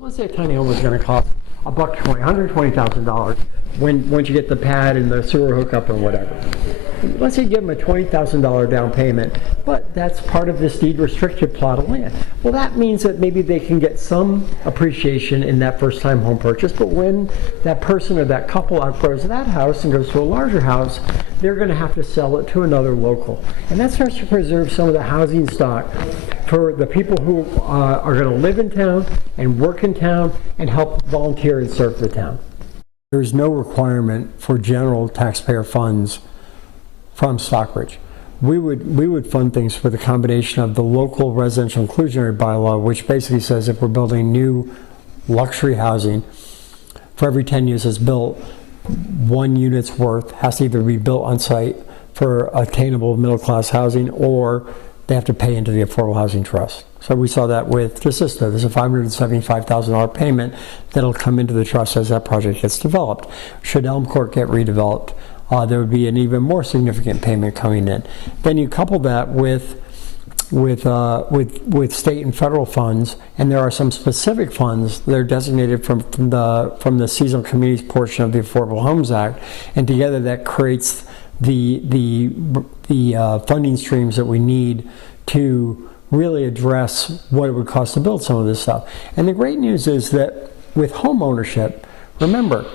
Let's say a tiny home is going to cost $120,000 once you get the pad and the sewer hookup and whatever. Let's say you give them a $20,000 down payment, but that's part of this deed restricted plot of land. Well, that means that maybe they can get some appreciation in that first time home purchase, but when that person or that couple outgrows that house and goes to a larger house, they're going to have to sell it to another local. And that starts to preserve some of the housing stock for the people who are going to live in town and work in town and help volunteer and serve the town. There's no requirement for general taxpayer funds from Stockbridge. We would fund things with a combination of the local residential inclusionary bylaw, which basically says if we're building new luxury housing, for every 10 units it's built, 1 unit's worth has to either be built on site for attainable middle class housing, or they have to pay into the Affordable Housing Trust. So we saw that with Trasista. There's a $575,000 payment that'll come into the trust as that project gets developed. Should Elm Court get redeveloped, there would be an even more significant payment coming in. Then you couple that with state and federal funds, and there are some specific funds that are designated from the seasonal communities portion of the Affordable Homes Act, and together that creates the funding streams that we need to really address what it would cost to build some of this stuff. And the great news is that with home ownership, remember,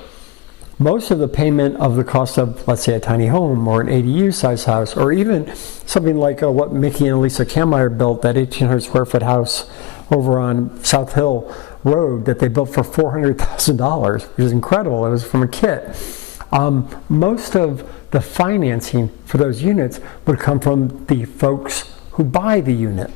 most of the payment of the cost of, let's say, a tiny home or an ADU size house, or even something like what Mickey and Lisa Kammeier built, that 1,800 square foot house over on South Hill Road that they built for $400,000, which is incredible. It was from a kit. Most of the financing for those units would come from the folks who buy the unit.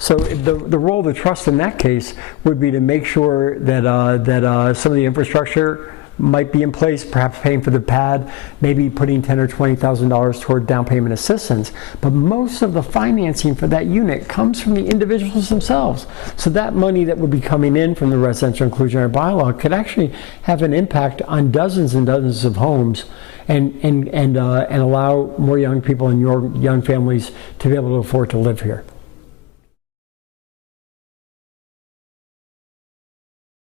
So the role of the trust in that case would be to make sure that some of the infrastructure might be in place, perhaps paying for the pad, maybe putting $10,000 or $20,000 toward down payment assistance. But most of the financing for that unit comes from the individuals themselves. So that money that would be coming in from the residential inclusionary bylaw could actually have an impact on dozens and dozens of homes, and allow more young people and your young families to be able to afford to live here.